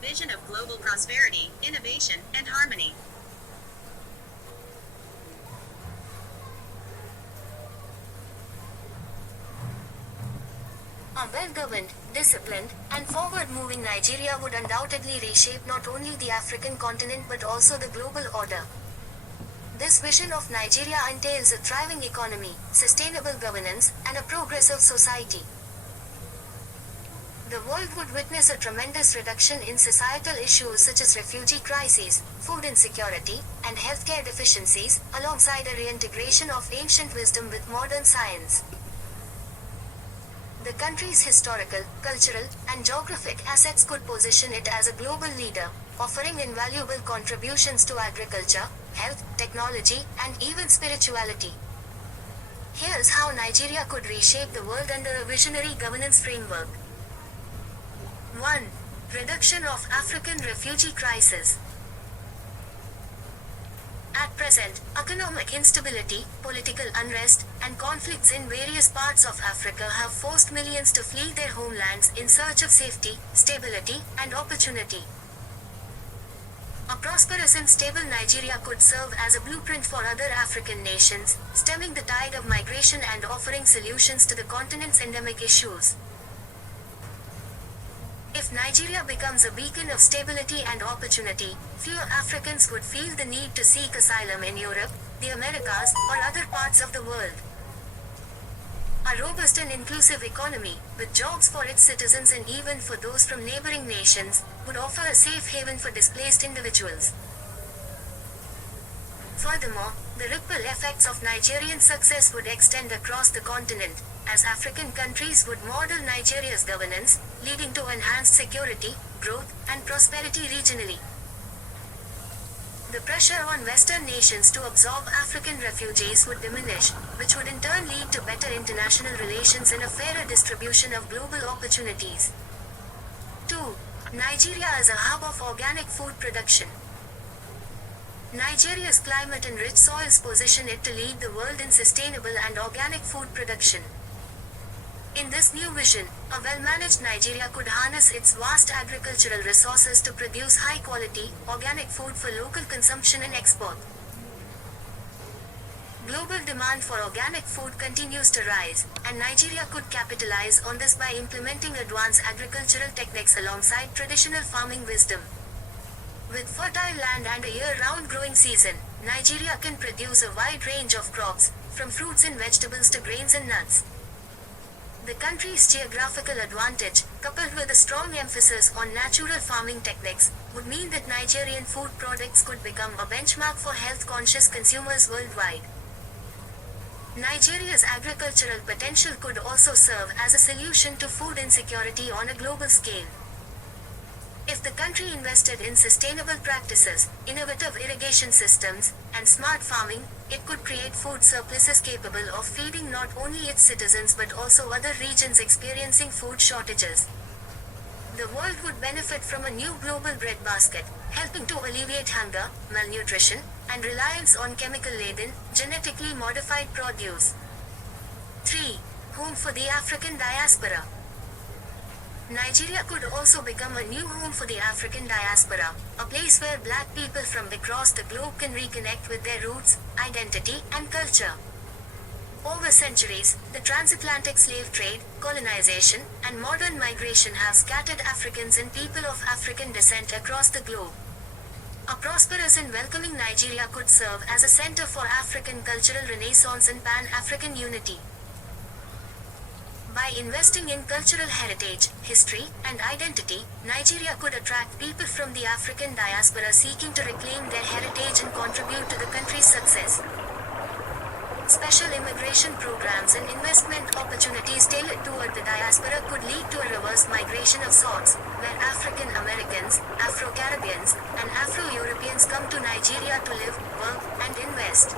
vision of global prosperity, innovation, and harmony. A well-governed, disciplined, and forward-moving Nigeria would undoubtedly reshape not only the African continent but also the global order. This vision of Nigeria entails a thriving economy, sustainable governance, and a progressive society. The world would witness a tremendous reduction in societal issues such as refugee crises, food insecurity, and healthcare deficiencies, alongside a reintegration of ancient wisdom with modern science. The country's historical, cultural, and geographic assets could position it as a global leader, offering invaluable contributions to agriculture, health, technology, and even spirituality. Here's how Nigeria could reshape the world under a visionary governance framework. 1. Reduction of African refugee crisis. At present, economic instability, political unrest, and conflicts in various parts of Africa have forced millions to flee their homelands in search of safety, stability, and opportunity. A prosperous and stable Nigeria could serve as a blueprint for other African nations, stemming the tide of migration and offering solutions to the continent's endemic issues. If Nigeria becomes a beacon of stability and opportunity, fewer Africans would feel the need to seek asylum in Europe, the Americas, or other parts of the world. A robust and inclusive economy, with jobs for its citizens and even for those from neighboring nations, would offer a safe haven for displaced individuals. Furthermore, the ripple effects of Nigerian success would extend across the continent, as African countries would model Nigeria's governance, leading to enhanced security, growth, and prosperity regionally. The pressure on Western nations to absorb African refugees would diminish, which would in turn lead to better international relations and a fairer distribution of global opportunities. 2. Nigeria as a hub of organic food production. Nigeria's climate and rich soils position it to lead the world in sustainable and organic food production. In this new vision, a well-managed Nigeria could harness its vast agricultural resources to produce high-quality, organic food for local consumption and export. Global demand for organic food continues to rise, and Nigeria could capitalize on this by implementing advanced agricultural techniques alongside traditional farming wisdom. With fertile land and a year-round growing season, Nigeria can produce a wide range of crops, from fruits and vegetables to grains and nuts. The country's geographical advantage, coupled with a strong emphasis on natural farming techniques, would mean that Nigerian food products could become a benchmark for health-conscious consumers worldwide. Nigeria's agricultural potential could also serve as a solution to food insecurity on a global scale. If the country invested in sustainable practices, innovative irrigation systems, and smart farming, it could create food surpluses capable of feeding not only its citizens but also other regions experiencing food shortages. The world would benefit from a new global breadbasket, helping to alleviate hunger, malnutrition, and reliance on chemical-laden, genetically modified produce. 3. Home for the African diaspora. Nigeria could also become a new home for the African diaspora, a place where black people from across the globe can reconnect with their roots, identity, and culture. Over centuries, the transatlantic slave trade, colonization, and modern migration have scattered Africans and people of African descent across the globe. A prosperous and welcoming Nigeria could serve as a center for African cultural renaissance and Pan-African unity. By investing in cultural heritage, history, and identity, Nigeria could attract people from the African diaspora seeking to reclaim their heritage and contribute to the country's success. Special immigration programs and investment opportunities tailored toward the diaspora could lead to a reverse migration of sorts, where African Americans, Afro-Caribbeans, and Afro-Europeans come to Nigeria to live, work, and invest.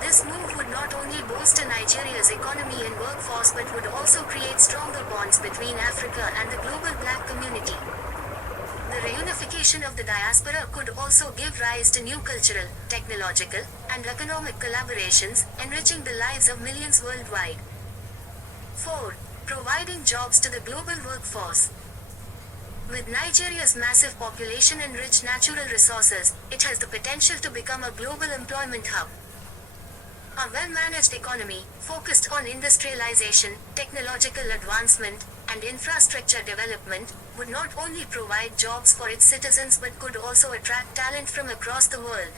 This move would not only bolster Nigeria's economy and workforce but would also create stronger bonds between Africa and the global black community. The reunification of the diaspora could also give rise to new cultural, technological, and economic collaborations, enriching the lives of millions worldwide. 4. Providing jobs to the global workforce. With Nigeria's massive population and rich natural resources, it has the potential to become a global employment hub. A well-managed economy, focused on industrialization, technological advancement, and infrastructure development, would not only provide jobs for its citizens but could also attract talent from across the world.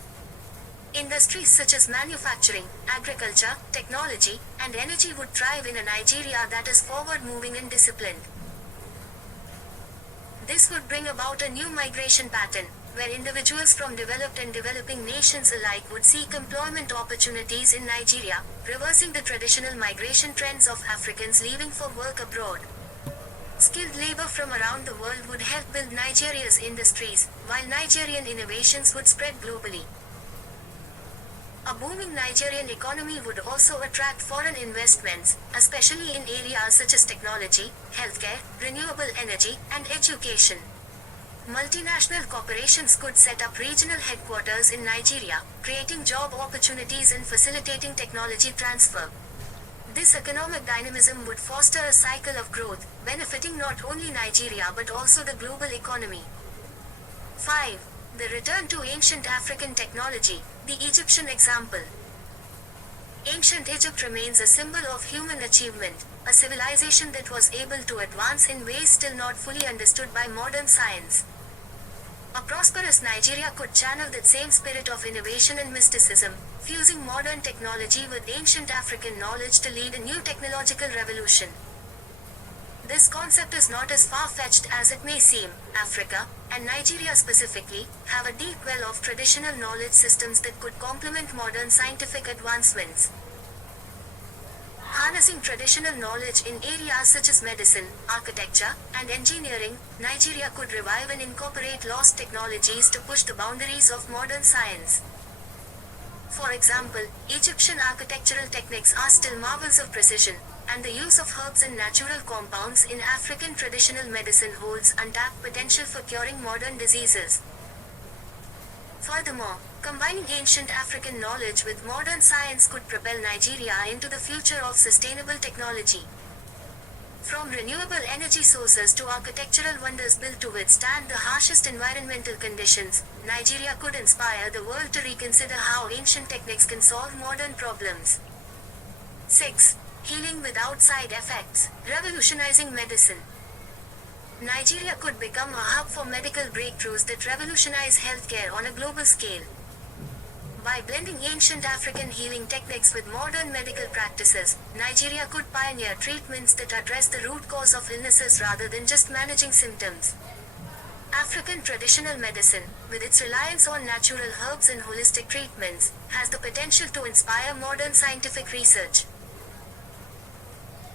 Industries such as manufacturing, agriculture, technology, and energy would thrive in a Nigeria that is forward-moving and disciplined. This would bring about a new migration pattern, where individuals from developed and developing nations alike would seek employment opportunities in Nigeria, reversing the traditional migration trends of Africans leaving for work abroad. Skilled labor from around the world would help build Nigeria's industries, while Nigerian innovations would spread globally. A booming Nigerian economy would also attract foreign investments, especially in areas such as technology, healthcare, renewable energy, and education. Multinational corporations could set up regional headquarters in Nigeria, creating job opportunities and facilitating technology transfer. This economic dynamism would foster a cycle of growth, benefiting not only Nigeria but also the global economy. 5. The return to ancient African technology, the Egyptian example. Ancient Egypt remains a symbol of human achievement, a civilization that was able to advance in ways still not fully understood by modern science. A prosperous Nigeria could channel that same spirit of innovation and mysticism, fusing modern technology with ancient African knowledge to lead a new technological revolution. This concept is not as far-fetched as it may seem. Africa, and Nigeria specifically, have a deep well of traditional knowledge systems that could complement modern scientific advancements. Harnessing traditional knowledge in areas such as medicine, architecture, and engineering, Nigeria could revive and incorporate lost technologies to push the boundaries of modern science. For example, Egyptian architectural techniques are still marvels of precision, and the use of herbs and natural compounds in African traditional medicine holds untapped potential for curing modern diseases. Furthermore, combining ancient African knowledge with modern science could propel Nigeria into the future of sustainable technology. From renewable energy sources to architectural wonders built to withstand the harshest environmental conditions, Nigeria could inspire the world to reconsider how ancient techniques can solve modern problems. 6. Healing without side effects, revolutionizing medicine. Nigeria could become a hub for medical breakthroughs that revolutionize healthcare on a global scale. By blending ancient African healing techniques with modern medical practices, Nigeria could pioneer treatments that address the root cause of illnesses rather than just managing symptoms. African traditional medicine, with its reliance on natural herbs and holistic treatments, has the potential to inspire modern scientific research.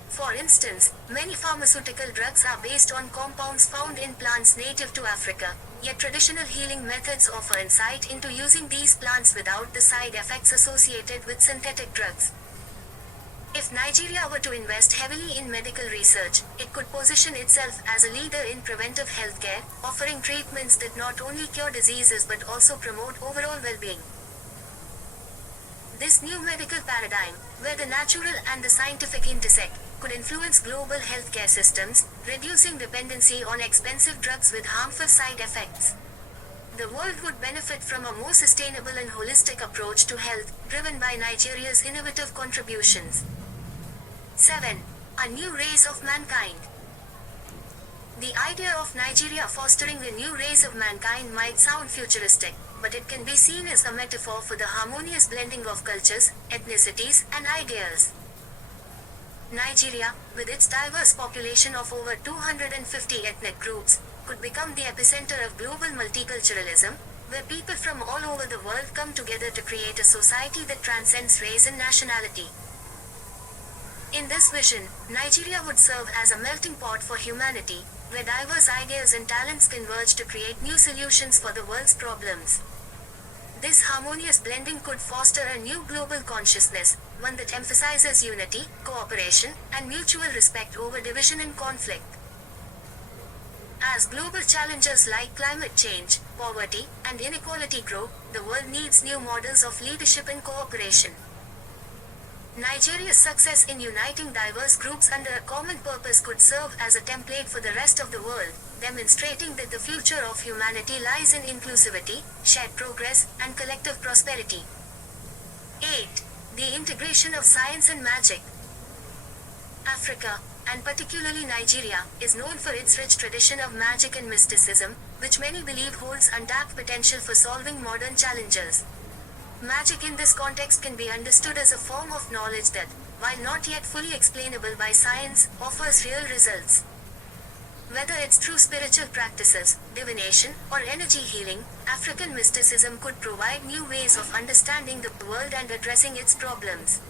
For instance, many pharmaceutical drugs are based on compounds found in plants native to Africa, yet traditional healing methods offer insight into using these plants without the side effects associated with synthetic drugs. If Nigeria were to invest heavily in medical research, it could position itself as a leader in preventive healthcare, offering treatments that not only cure diseases but also promote overall well-being. This new medical paradigm, where the natural and the scientific intersect, could influence global healthcare systems, reducing dependency on expensive drugs with harmful side effects. The world would benefit from a more sustainable and holistic approach to health, driven by Nigeria's innovative contributions. 7. A new race of mankind. The idea of Nigeria fostering a new race of mankind might sound futuristic, but it can be seen as a metaphor for the harmonious blending of cultures, ethnicities, and ideas. Nigeria, with its diverse population of over 250 ethnic groups, could become the epicenter of global multiculturalism, where people from all over the world come together to create a society that transcends race and nationality. In this vision, Nigeria would serve as a melting pot for humanity, where diverse ideas and talents converge to create new solutions for the world's problems. This harmonious blending could foster a new global consciousness, one that emphasizes unity, cooperation, and mutual respect over division and conflict. As global challenges like climate change, poverty, and inequality grow, the world needs new models of leadership and cooperation. Nigeria's success in uniting diverse groups under a common purpose could serve as a template for the rest of the world, demonstrating that the future of humanity lies in inclusivity, shared progress, and collective prosperity. 8. The integration of science and magic. Africa, and particularly Nigeria, is known for its rich tradition of magic and mysticism, which many believe holds untapped potential for solving modern challenges. Magic in this context can be understood as a form of knowledge that, while not yet fully explainable by science, offers real results. Whether it's through spiritual practices, divination, or energy healing, African mysticism could provide new ways of understanding the world and addressing its problems.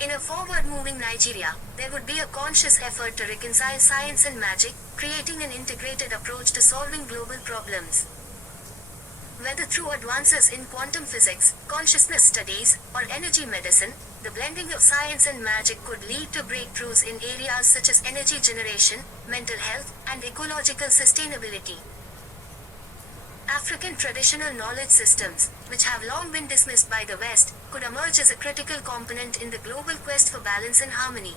In a forward-moving Nigeria, there would be a conscious effort to reconcile science and magic, creating an integrated approach to solving global problems. Whether through advances in quantum physics, consciousness studies, or energy medicine, the blending of science and magic could lead to breakthroughs in areas such as energy generation, mental health, and ecological sustainability. African traditional knowledge systems, which have long been dismissed by the West, could emerge as a critical component in the global quest for balance and harmony.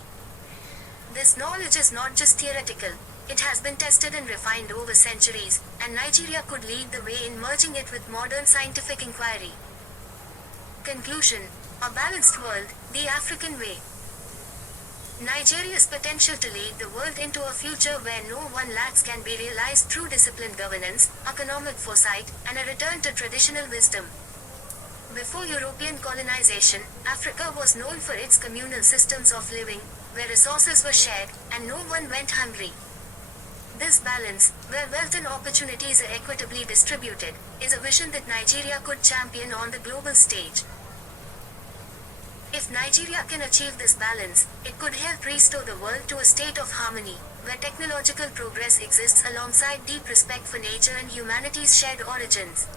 This knowledge is not just theoretical. It has been tested and refined over centuries, and Nigeria could lead the way in merging it with modern scientific inquiry. Conclusion: a balanced world, the African way. Nigeria's potential to lead the world into a future where no one lacks can be realized through disciplined governance, economic foresight, and a return to traditional wisdom. Before European colonization, Africa was known for its communal systems of living, where resources were shared, and no one went hungry. This balance, where wealth and opportunities are equitably distributed, is a vision that Nigeria could champion on the global stage. If Nigeria can achieve this balance, it could help restore the world to a state of harmony, where technological progress exists alongside deep respect for nature and humanity's shared origins.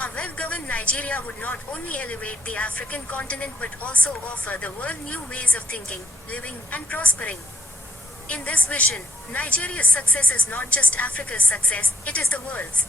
A well-governed Nigeria would not only elevate the African continent but also offer the world new ways of thinking, living, and prospering. In this vision, Nigeria's success is not just Africa's success, it is the world's.